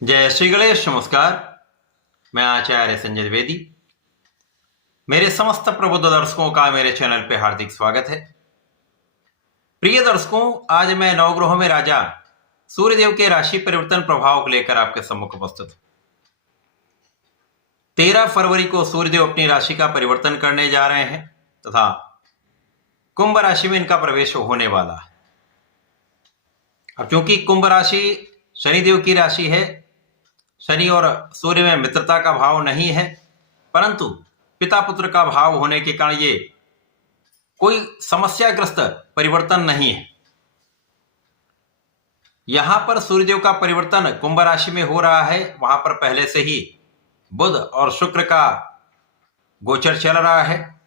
जय श्री गणेश। नमस्कार। मैं आचार्य संजय द्विवेदी। मेरे समस्त प्रबुद्ध दर्शकों का मेरे चैनल पे हार्दिक स्वागत है। प्रिय दर्शकों, आज मैं नवग्रहों में राजा सूर्यदेव के राशि परिवर्तन प्रभाव को लेकर आपके सम्मुख उपस्थित हूं। 13 फरवरी को सूर्यदेव अपनी राशि का परिवर्तन करने जा रहे हैं तथा कुंभ राशि में इनका प्रवेश होने वाला है। अब क्योंकि कुंभ राशि शनिदेव की राशि है, शनि और सूर्य में मित्रता का भाव नहीं है, परंतु पिता पुत्र का भाव होने के कारण ये कोई समस्याग्रस्त परिवर्तन नहीं है। यहां पर सूर्यदेव का परिवर्तन कुंभ राशि में हो रहा है, वहां पर पहले से ही बुध और शुक्र का गोचर चल रहा है।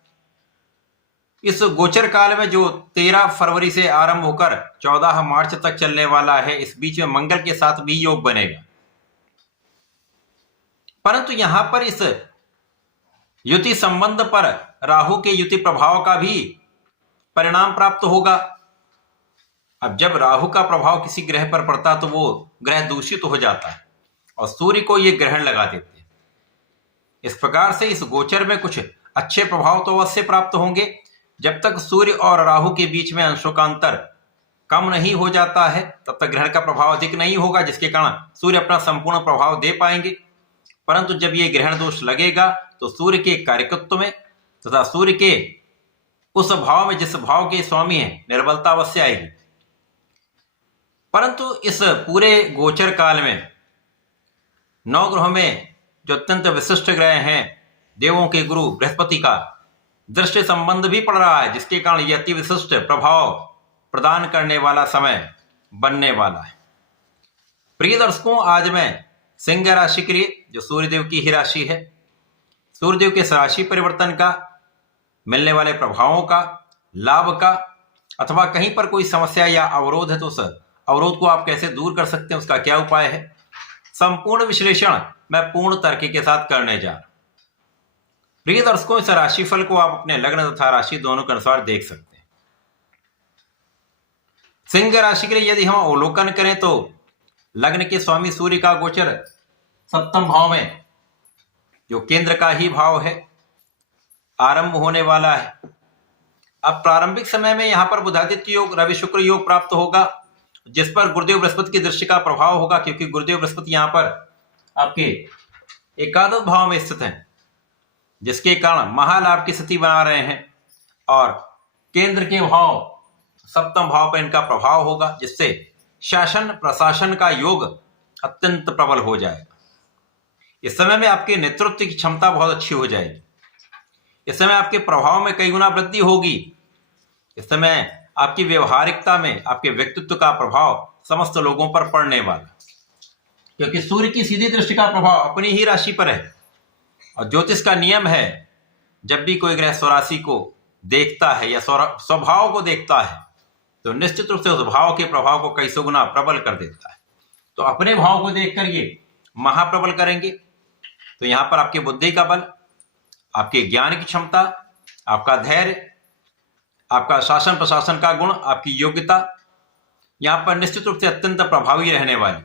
इस गोचर काल में जो 13 फरवरी से आरंभ होकर 14 मार्च तक चलने वाला है, इस बीच में मंगल के साथ भी योग बनेगा। परंतु यहां पर इस युति संबंध पर राहु के युति प्रभाव का भी परिणाम प्राप्त होगा। अब जब राहु का प्रभाव किसी ग्रह पर पड़ता तो वो ग्रह दूषित हो जाता है और सूर्य को ये ग्रहण लगा देते हैं। इस प्रकार से इस गोचर में कुछ अच्छे प्रभाव तो अवश्य प्राप्त होंगे। जब तक सूर्य और राहु के बीच में अंशों का अंतर कम नहीं हो जाता है, तब तक ग्रहण का प्रभाव अधिक नहीं होगा, जिसके कारण सूर्य अपना संपूर्ण प्रभाव दे पाएंगे। परंतु जब ये ग्रहण दोष लगेगा तो सूर्य के कार्यकत्व में तथा सूर्य के उस भाव में जिस भाव के स्वामी हैं, निर्बलता अवश्य आएगी। परंतु इस पूरे गोचर काल में 9 ग्रहों में जो अत्यंत विशिष्ट ग्रह हैं, देवों के गुरु बृहस्पति का दृष्टि संबंध भी पड़ रहा है, जिसके कारण यह अति विशिष्ट प्रभाव प्रदान करने वाला समय बनने वाला है। प्रिय दर्शकों, आज मैं सिंह राशि के लिए, जो सूर्यदेव की ही राशि है, सूर्यदेव के राशि परिवर्तन का मिलने वाले प्रभावों का, लाभ का, अथवा कहीं पर कोई समस्या या अवरोध है तो उस अवरोध को आप कैसे दूर कर सकते हैं, उसका क्या उपाय है, संपूर्ण विश्लेषण मैं पूर्ण तर्क के साथ करने जा रहा हूं। प्रिय दर्शकों, इस राशिफल को आप अपने लग्न तथा राशि दोनों के अनुसार देख सकते हैं। सिंह राशि के लिए यदि हम अवलोकन करें तो लग्न के स्वामी सूर्य का गोचर 7वें भाव में, जो केंद्र का ही भाव है, आरंभ होने वाला है। अब प्रारंभिक समय में यहां पर बुधादित्य योग, रवि शुक्र योग प्राप्त होगा, जिस पर गुरुदेव बृहस्पति की दृष्टि का प्रभाव होगा, क्योंकि गुरुदेव बृहस्पति यहां पर आपके एकादश भाव में स्थित हैं, जिसके कारण महालाभ की स्थिति बना रहे हैं। और केंद्र के भाव 7वें भाव पर इनका प्रभाव होगा, जिससे शासन प्रशासन का योग अत्यंत प्रबल हो जाएगा। इस समय में आपके नेतृत्व की क्षमता बहुत अच्छी हो जाएगी। इस समय आपके प्रभाव में कई गुना वृद्धि होगी। इस समय आपकी व्यवहारिकता में आपके व्यक्तित्व का प्रभाव समस्त लोगों पर पड़ने वाला, क्योंकि सूर्य की सीधी दृष्टि का प्रभाव अपनी ही राशि पर है। और ज्योतिष का नियम है, जब भी कोई ग्रह स्वराशि को देखता है या स्वभाव को देखता है, तो निश्चित रूप से उस भाव के प्रभाव को कई सौ गुना प्रबल कर देता है। तो अपने भाव को देखकर ये महाप्रबल करेंगे। तो यहां पर आपकी बुद्धि का बल, आपके ज्ञान की क्षमता, आपका धैर्य, आपका शासन प्रशासन का गुण, आपकी योग्यता यहां पर निश्चित रूप से अत्यंत प्रभावी रहने वाली।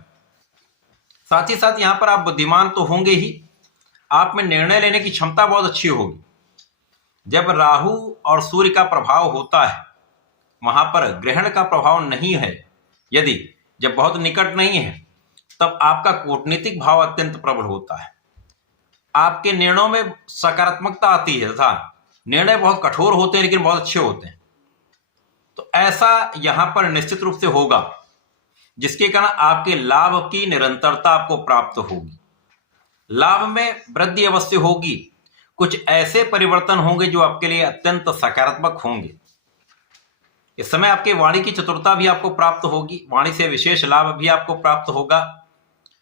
साथ ही साथ यहां पर आप बुद्धिमान तो होंगे ही, आप में निर्णय लेने की क्षमता बहुत अच्छी होगी। जब राहु और सूर्य का प्रभाव होता है, वहां पर ग्रहण का प्रभाव नहीं है, यदि जब बहुत निकट नहीं है, तब आपका कूटनीतिक भाव अत्यंत प्रबल होता है। आपके निर्णयों में सकारात्मकता आती है तथा निर्णय बहुत कठोर होते हैं लेकिन बहुत अच्छे होते हैं। तो ऐसा यहां पर निश्चित रूप से होगा, जिसके कारण आपके लाभ की निरंतरता आपको प्राप्त होगी। लाभ में वृद्धि अवश्य होगी। कुछ ऐसे परिवर्तन होंगे जो आपके लिए अत्यंत सकारात्मक होंगे। इस समय आपके वाणी की चतुरता भी आपको प्राप्त होगी। वाणी से विशेष लाभ भी आपको प्राप्त होगा।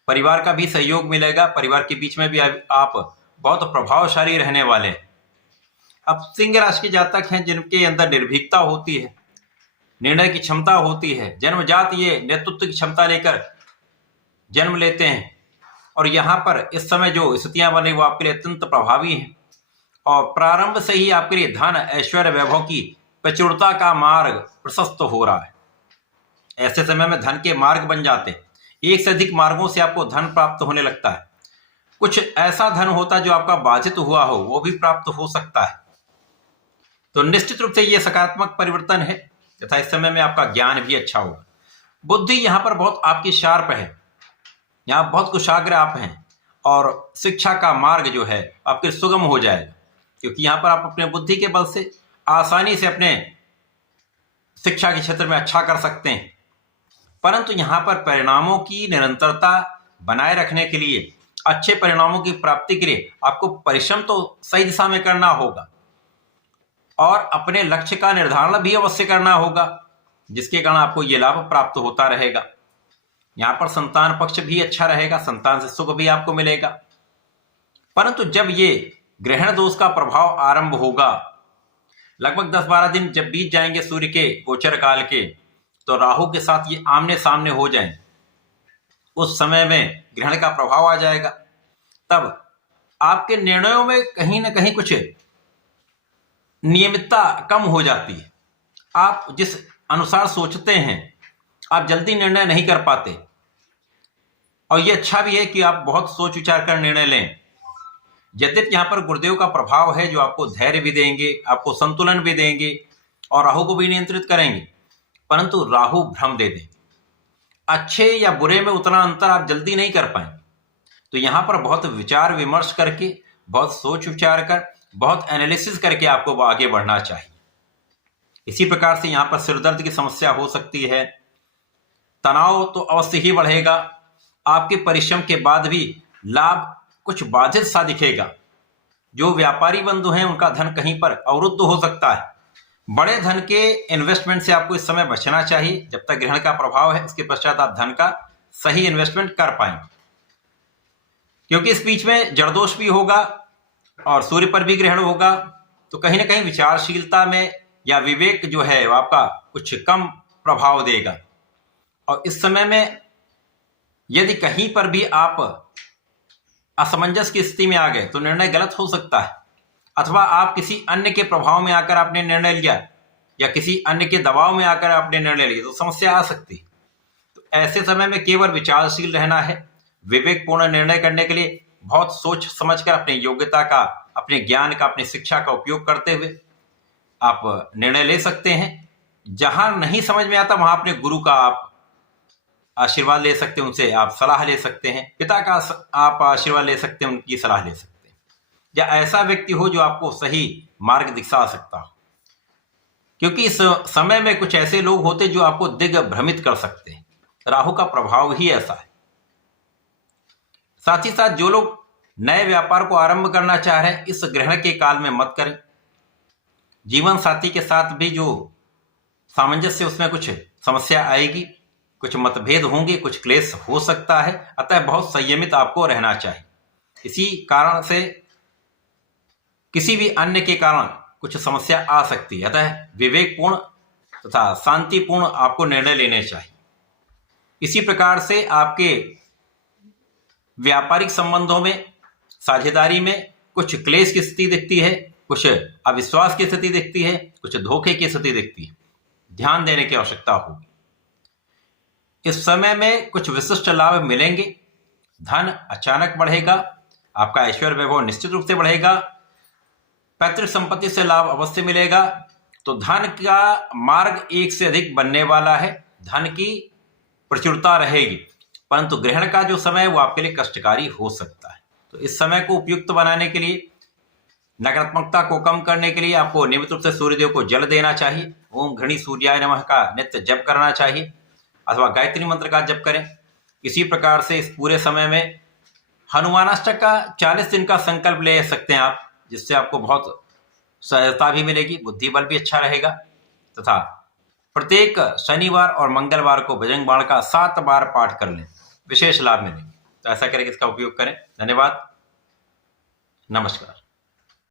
परिवार का भी सहयोग मिलेगा। परिवार के बीच में भी आप बहुत प्रभावशाली रहने वाले हैं। अब सिंह राशि के जातक हैं जिनके अंदर निर्भीकता होती है, निर्णय की क्षमता होती है, जन्मजात ये नेतृत्व की क्षमता लेकर जन्म लेते हैं। और यहाँ पर इस समय जो स्थितियां बनी वो आपके लिए अत्यंत प्रभावी हैं। और प्रारंभ से ही आपके लिए धन, ऐश्वर्य, वैभव की प्रचुरता का मार्ग प्रशस्त हो रहा है। ऐसे समय में धन के मार्ग बन जाते हैं। एक से अधिक मार्गों से आपको धन प्राप्त होने लगता है। कुछ ऐसा धन होता है जो आपका बाधित हुआ हो, वो भी प्राप्त हो सकता है। तो निश्चित रूप से ये सकारात्मक परिवर्तन है तथा इस समय में आपका ज्ञान भी अच्छा होगा। बुद्धि यहाँ पर बहुत आपकी शार्प है, यहाँ बहुत कुशाग्र आप हैं और शिक्षा का मार्ग जो है आपके सुगम हो जाएगा, क्योंकि यहाँ पर आप अपने बुद्धि के बल से आसानी से अपने शिक्षा के क्षेत्र में अच्छा कर सकते हैं। परंतु यहाँ पर परिणामों की निरंतरता बनाए रखने के लिए, अच्छे परिणामों की प्राप्ति के लिए आपको परिश्रम तो सही दिशा में करना होगा और अपने लक्ष्य का निर्धारण भी अवश्य करना होगा, जिसके कारण आपको ये लाभ प्राप्त होता रहेगा। यहाँ पर संतान पक्ष भी अच्छा रहेगा, संतान से सुख भी आपको मिलेगा। परंतु जब ये ग्रहण दोष का प्रभाव आरंभ होगा, लगभग 10-12 दिन जब बीत जाएंगे सूर्य के गोचर काल के, तो राहु के साथ ये आमने सामने हो जाएं, उस समय में ग्रहण का प्रभाव आ जाएगा। तब आपके निर्णयों में कहीं ना कहीं कुछ नियमितता कम हो जाती है। आप जिस अनुसार सोचते हैं आप जल्दी निर्णय नहीं कर पाते, और ये अच्छा भी है कि आप बहुत सोच विचार कर निर्णय लें। यद्यपि यहाँ पर गुरुदेव का प्रभाव है जो आपको धैर्य भी देंगे, आपको संतुलन भी देंगे और राहु को भी नियंत्रित करेंगे, परंतु राहु भ्रम दे दें। अच्छे या बुरे में उतना अंतर आप जल्दी नहीं कर पाएंगे। तो यहाँ पर बहुत विचार विमर्श करके, बहुत सोच विचार कर, बहुत एनालिसिस करके आपको आगे बढ़ना चाहिए। इसी प्रकार से यहाँ पर सिरदर्द की समस्या हो सकती है, तनाव तो अवश्य ही बढ़ेगा। आपके परिश्रम के बाद भी लाभ कुछ बाधित सा दिखेगा। जो व्यापारी बंधु हैं उनका धन कहीं पर अवरुद्ध हो सकता है। बड़े धन के इन्वेस्टमेंट से आपको इस समय बचना चाहिए जब तक ग्रहण का प्रभाव है। इसके पश्चात आप धन का सही इन्वेस्टमेंट कर पाएंगे, क्योंकि इस बीच में जड़दोष भी होगा और सूर्य पर भी ग्रहण होगा, तो कहीं ना कहीं विचारशीलता में या विवेक जो है वो आपका कुछ कम प्रभाव देगा। और इस समय में यदि कहीं पर भी आप असमंजस की स्थिति में आ गए तो निर्णय गलत हो सकता है, अथवा आप किसी अन्य के प्रभाव में आकर आपने निर्णय लिया या किसी अन्य के दबाव में आकर आपने निर्णय लिया तो समस्या आ सकती है। तो ऐसे समय में केवल विचारशील रहना है। विवेकपूर्ण निर्णय करने के लिए बहुत सोच समझकर अपनी योग्यता का, अपने ज्ञान का, अपनी शिक्षा का उपयोग करते हुए आप निर्णय ले सकते हैं। जहां नहीं समझ में आता वहां अपने गुरु का आप आशीर्वाद ले सकते हैं, उनसे आप सलाह ले सकते हैं, पिता का आप आशीर्वाद ले सकते हैं, उनकी सलाह ले सकते हैं, या ऐसा व्यक्ति हो जो आपको सही मार्ग दिखा सकता हो। क्योंकि इस समय में कुछ ऐसे लोग होते जो आपको दिग्भ्रमित कर सकते हैं। राहु का प्रभाव ही ऐसा है। साथ ही साथ जो लोग नए व्यापार को आरंभ करना चाह रहे हैं, इस ग्रहण के काल में मत करें। जीवन साथी के साथ भी जो सामंजस्य, उसमें कुछ समस्या आएगी, कुछ मतभेद होंगे, कुछ क्लेश हो सकता है। अतः बहुत संयमित आपको रहना चाहिए। इसी कारण से किसी भी अन्य के कारण कुछ समस्या आ सकती है। अतः विवेकपूर्ण तथा शांतिपूर्ण आपको निर्णय लेने चाहिए। इसी प्रकार से आपके व्यापारिक संबंधों में, साझेदारी में कुछ क्लेश की स्थिति दिखती है, कुछ अविश्वास की स्थिति दिखती है, कुछ धोखे की स्थिति दिखती है। ध्यान देने की आवश्यकता होगी। इस समय में कुछ विशिष्ट लाभ मिलेंगे। धन अचानक बढ़ेगा, आपका ऐश्वर्य वैभव निश्चित रूप से बढ़ेगा, पैतृक संपत्ति से लाभ अवश्य मिलेगा। तो धन का मार्ग एक से अधिक बनने वाला है, धन की प्रचुरता रहेगी। परंतु ग्रहण का जो समय है वो आपके लिए कष्टकारी हो सकता है। तो इस समय को उपयुक्त बनाने के लिए, नकारात्मकता को कम करने के लिए आपको नियमित रूप से सूर्यदेव को जल देना चाहिए। ओम घृणी सूर्याय नमः का नित्य जप करना चाहिए, अथवा गायत्री मंत्र का जप करें। इसी प्रकार से इस पूरे समय में हनुमानाष्टक का 40 दिन का संकल्प ले सकते हैं आप, जिससे आपको बहुत सहायता भी मिलेगी, बुद्धि बल भी अच्छा रहेगा। तथा प्रत्येक शनिवार और मंगलवार को बजरंग बाण का 7 बार पाठ कर लें, विशेष लाभ मिलेंगे। तो ऐसा करके इसका उपयोग करें। धन्यवाद, नमस्कार।